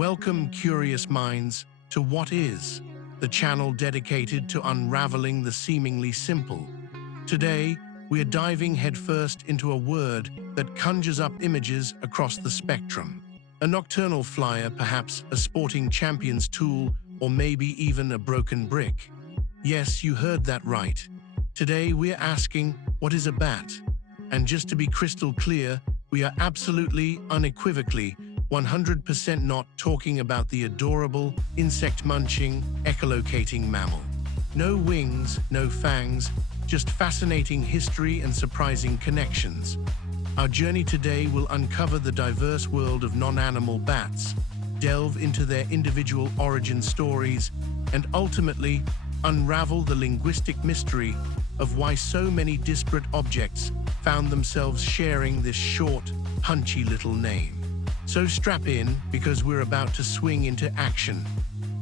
Welcome, curious minds, to What Is, the channel dedicated to unraveling the seemingly simple. Today, we are diving headfirst into a word that conjures up images across the spectrum. A nocturnal flyer, perhaps a sporting champion's tool, or maybe even a broken brick. Yes, you heard that right. Today, we're asking, what is a bat? And just to be crystal clear, we are absolutely, unequivocally, 100% not talking about the adorable, insect-munching, echolocating mammal. No wings, no fangs, just fascinating history and surprising connections. Our journey today will uncover the diverse world of non-animal bats, delve into their individual origin stories, and ultimately unravel the linguistic mystery of why so many disparate objects found themselves sharing this short, punchy little name. So strap in, because we're about to swing into action.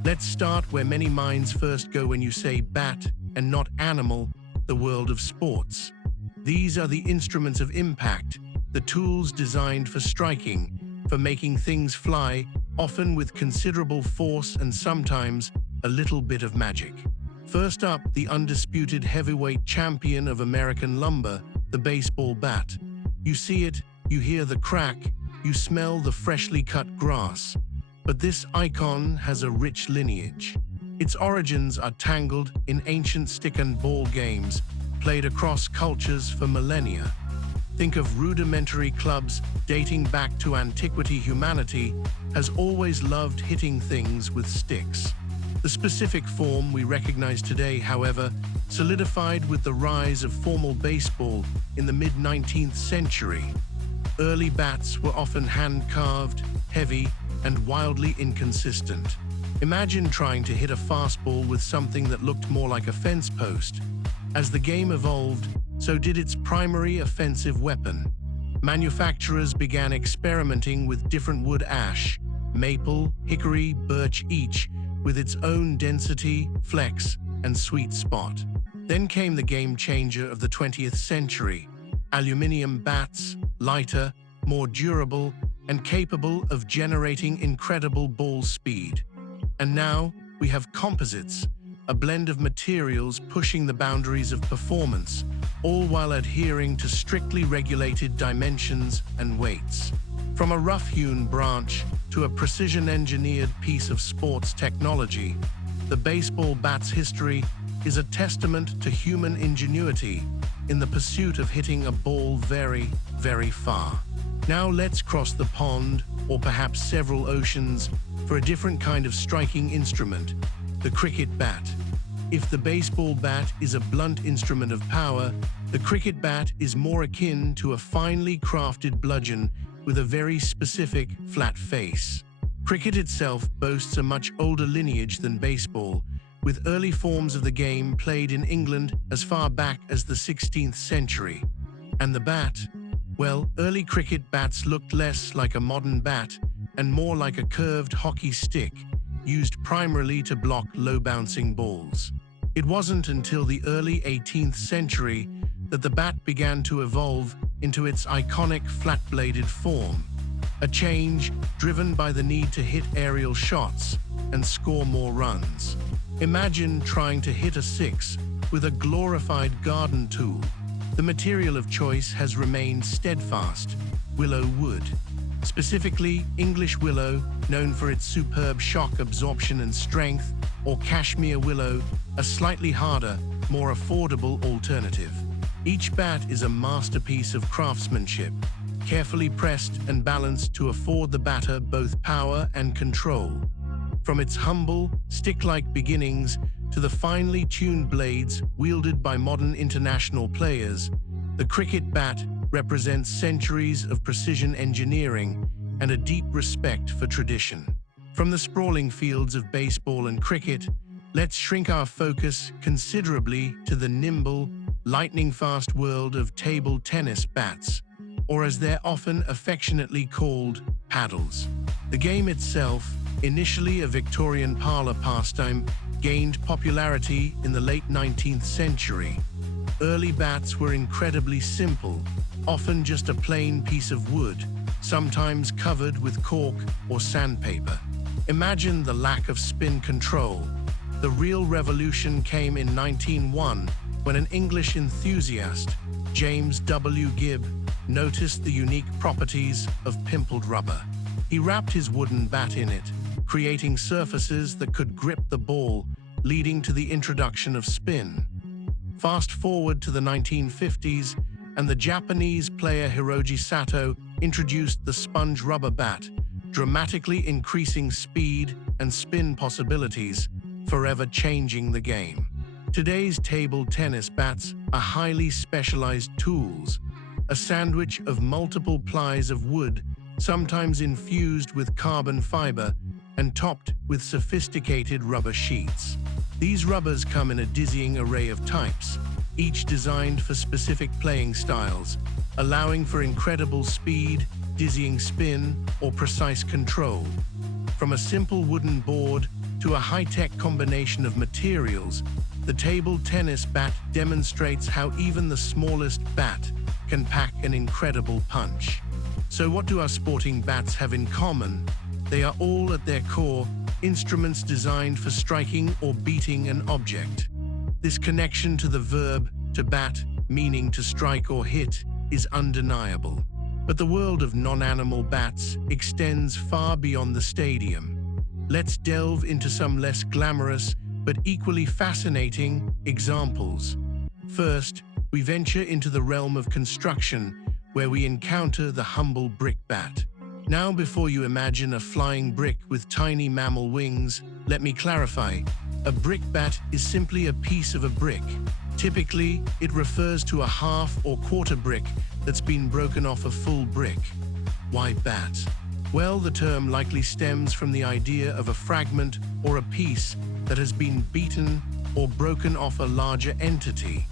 Let's start where many minds first go when you say bat and not animal, the world of sports. These are the instruments of impact, the tools designed for striking, for making things fly, often with considerable force and sometimes a little bit of magic. First up, the undisputed heavyweight champion of American lumber, the baseball bat. You see it, you hear the crack, you smell the freshly cut grass. But this icon has a rich lineage. Its origins are tangled in ancient stick and ball games, played across cultures for millennia. Think of rudimentary clubs dating back to antiquity. Humanity has always loved hitting things with sticks. The specific form we recognize today, however, solidified with the rise of formal baseball in the mid-19th century. Early bats were often hand-carved, heavy, and wildly inconsistent. Imagine trying to hit a fastball with something that looked more like a fence post. As the game evolved, so did its primary offensive weapon. Manufacturers began experimenting with different wood: ash, maple, hickory, birch, each with its own density, flex, and sweet spot. Then came the game changer of the 20th century: aluminum bats, lighter, more durable, and capable of generating incredible ball speed. And now we have composites, a blend of materials pushing the boundaries of performance, all while adhering to strictly regulated dimensions and weights. From a rough-hewn branch to a precision-engineered piece of sports technology, the baseball bat's history is a testament to human ingenuity in the pursuit of hitting a ball very, very far. Now let's cross the pond, or perhaps several oceans, for a different kind of striking instrument, the cricket bat. If the baseball bat is a blunt instrument of power, the cricket bat is more akin to a finely crafted bludgeon with a very specific, flat face. Cricket itself boasts a much older lineage than baseball, with early forms of the game played in England as far back as the 16th century. And the bat? Well, early cricket bats looked less like a modern bat and more like a curved hockey stick, used primarily to block low-bouncing balls. It wasn't until the early 18th century that the bat began to evolve into its iconic flat-bladed form, a change driven by the need to hit aerial shots and score more runs. Imagine trying to hit a six with a glorified garden tool. The material of choice has remained steadfast: willow wood. Specifically, English willow, known for its superb shock absorption and strength, or cashmere willow, a slightly harder, more affordable alternative. Each bat is a masterpiece of craftsmanship, carefully pressed and balanced to afford the batter both power and control. From its humble, stick-like beginnings to the finely tuned blades wielded by modern international players, the cricket bat represents centuries of precision engineering and a deep respect for tradition. From the sprawling fields of baseball and cricket, let's shrink our focus considerably to the nimble, lightning-fast world of table tennis bats, or as they're often affectionately called, paddles. The game itself, initially a Victorian parlor pastime, gained popularity in the late 19th century. Early bats were incredibly simple, often just a plain piece of wood, sometimes covered with cork or sandpaper. Imagine the lack of spin control. The real revolution came in 1901 when an English enthusiast, James W. Gibb, noticed the unique properties of pimpled rubber. He wrapped his wooden bat in it, creating surfaces that could grip the ball, leading to the introduction of spin. Fast forward to the 1950s, and the Japanese player Hiroji Sato introduced the sponge rubber bat, dramatically increasing speed and spin possibilities, forever changing the game. Today's table tennis bats are highly specialized tools, a sandwich of multiple plies of wood, sometimes infused with carbon fiber and topped with sophisticated rubber sheets. These rubbers come in a dizzying array of types, each designed for specific playing styles, allowing for incredible speed, dizzying spin, or precise control. From a simple wooden board to a high-tech combination of materials, the table tennis bat demonstrates how even the smallest bat can pack an incredible punch. So what do our sporting bats have in common? They are all at their core instruments designed for striking or beating an object. This connection to the verb to bat, meaning to strike or hit, is undeniable. But the world of non-animal bats extends far beyond the stadium. Let's delve into some less glamorous but equally fascinating examples. First, we venture into the realm of construction, where we encounter the humble brick bat. Now, before you imagine a flying brick with tiny mammal wings, let me clarify. A brick bat is simply a piece of a brick. Typically, it refers to a half or quarter brick that's been broken off a full brick. Why bat? Well, the term likely stems from the idea of a fragment or a piece that has been beaten or broken off a larger entity.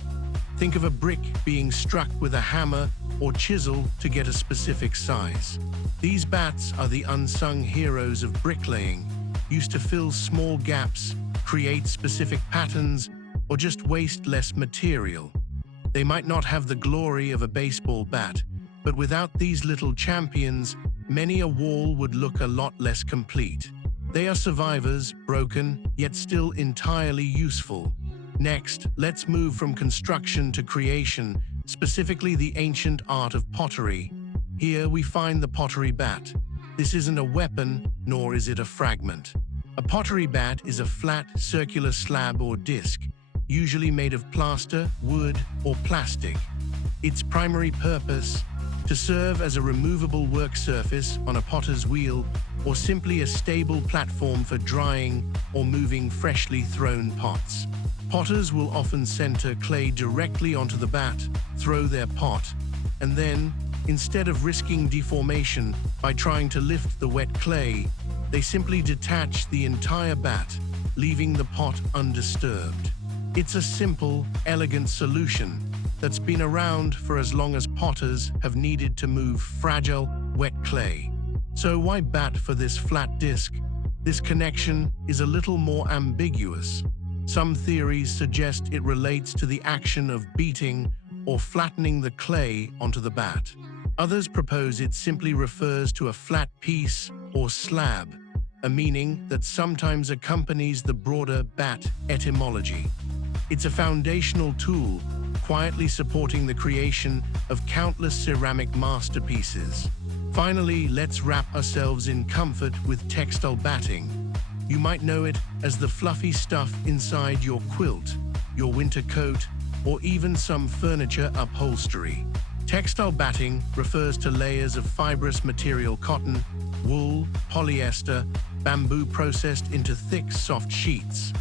Think of a brick being struck with a hammer or chisel to get a specific size. These bats are the unsung heroes of bricklaying, used to fill small gaps, create specific patterns, or just waste less material. They might not have the glory of a baseball bat, but without these little champions, many a wall would look a lot less complete. They are survivors, broken, yet still entirely useful. Next, let's move from construction to creation, specifically the ancient art of pottery. Here we find the pottery bat. This isn't a weapon, nor is it a fragment. A pottery bat is a flat, circular slab or disc, usually made of plaster, wood, or plastic. Its primary purpose: to serve as a removable work surface on a potter's wheel, or simply a stable platform for drying or moving freshly thrown pots. Potters will often center clay directly onto the bat, throw their pot, and then, instead of risking deformation by trying to lift the wet clay, they simply detach the entire bat, leaving the pot undisturbed. It's a simple, elegant solution that's been around for as long as potters have needed to move fragile, wet clay. So why bat for this flat disc? This connection is a little more ambiguous. Some theories suggest it relates to the action of beating or flattening the clay onto the bat. Others propose it simply refers to a flat piece or slab, a meaning that sometimes accompanies the broader bat etymology. It's a foundational tool, quietly supporting the creation of countless ceramic masterpieces. Finally, let's wrap ourselves in comfort with textile batting. You might know it as the fluffy stuff inside your quilt, your winter coat, or even some furniture upholstery. Textile batting refers to layers of fibrous material: cotton, wool, polyester, bamboo processed into thick, soft sheets.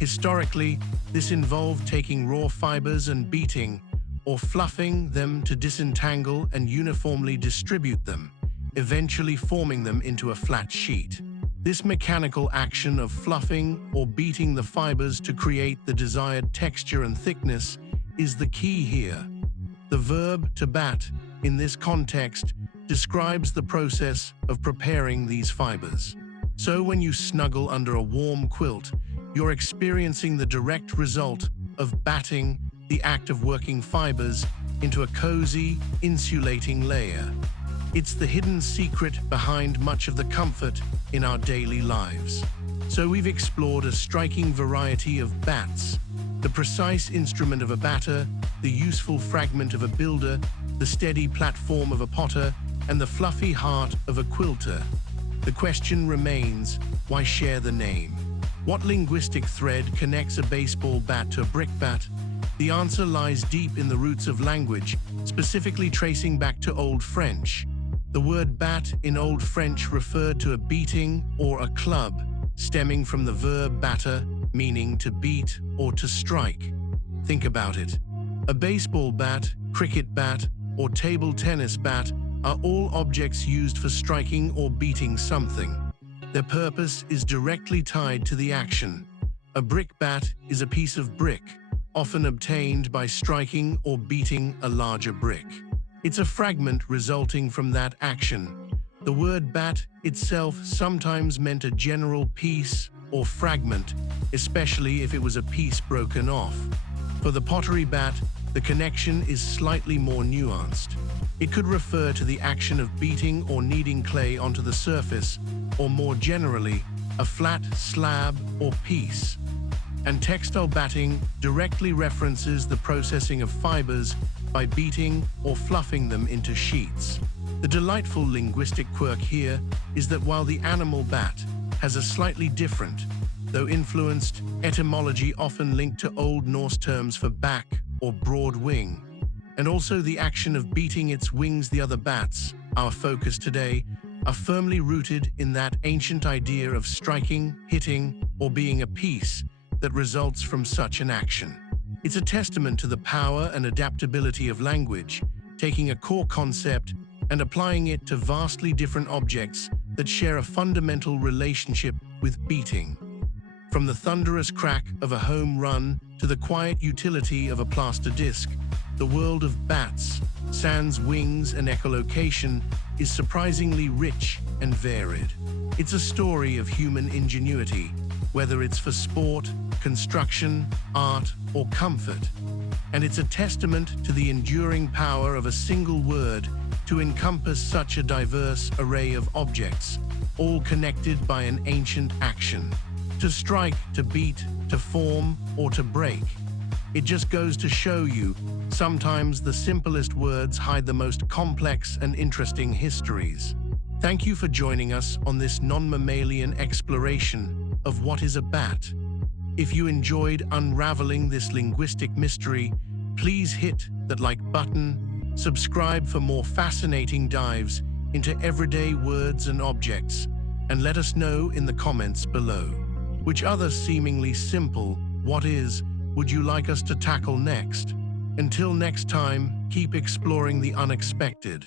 Historically, this involved taking raw fibers and beating or fluffing them to disentangle and uniformly distribute them, eventually forming them into a flat sheet. This mechanical action of fluffing or beating the fibers to create the desired texture and thickness is the key here. The verb to bat, in this context, describes the process of preparing these fibers. So when you snuggle under a warm quilt, you're experiencing the direct result of batting, the act of working fibers into a cozy, insulating layer. It's the hidden secret behind much of the comfort in our daily lives. So we've explored a striking variety of bats: the precise instrument of a batter, the useful fragment of a builder, the steady platform of a potter, and the fluffy heart of a quilter. The question remains, why share the name? What linguistic thread connects a baseball bat to a brickbat? The answer lies deep in the roots of language, specifically tracing back to Old French. The word bat in Old French referred to a beating or a club, stemming from the verb batter, meaning to beat or to strike. Think about it. A baseball bat, cricket bat, or table tennis bat are all objects used for striking or beating something. Their purpose is directly tied to the action. A brick bat is a piece of brick, often obtained by striking or beating a larger brick. It's a fragment resulting from that action. The word bat itself sometimes meant a general piece or fragment, especially if it was a piece broken off. For the pottery bat, the connection is slightly more nuanced. It could refer to the action of beating or kneading clay onto the surface, or more generally, a flat slab or piece. And textile batting directly references the processing of fibers by beating or fluffing them into sheets. The delightful linguistic quirk here is that while the animal bat has a slightly different, though influenced, etymology often linked to Old Norse terms for back or broad wing, and also the action of beating its wings, the other bats, our focus today, are firmly rooted in that ancient idea of striking, hitting, or being a piece that results from such an action. It's a testament to the power and adaptability of language, taking a core concept and applying it to vastly different objects that share a fundamental relationship with beating. From the thunderous crack of a home run to the quiet utility of a plaster disc, the world of bats, sans wings and echolocation, is surprisingly rich and varied. It's a story of human ingenuity, whether it's for sport, construction, art, or comfort. And it's a testament to the enduring power of a single word to encompass such a diverse array of objects, all connected by an ancient action. To strike, to beat, to form, or to break. It just goes to show you, sometimes the simplest words hide the most complex and interesting histories. Thank you for joining us on this non-mammalian exploration of what is a bat. If you enjoyed unraveling this linguistic mystery, please hit that like button, subscribe for more fascinating dives into everyday words and objects, and let us know in the comments below. Which other seemingly simple what is would you like us to tackle next? Until next time, keep exploring the unexpected.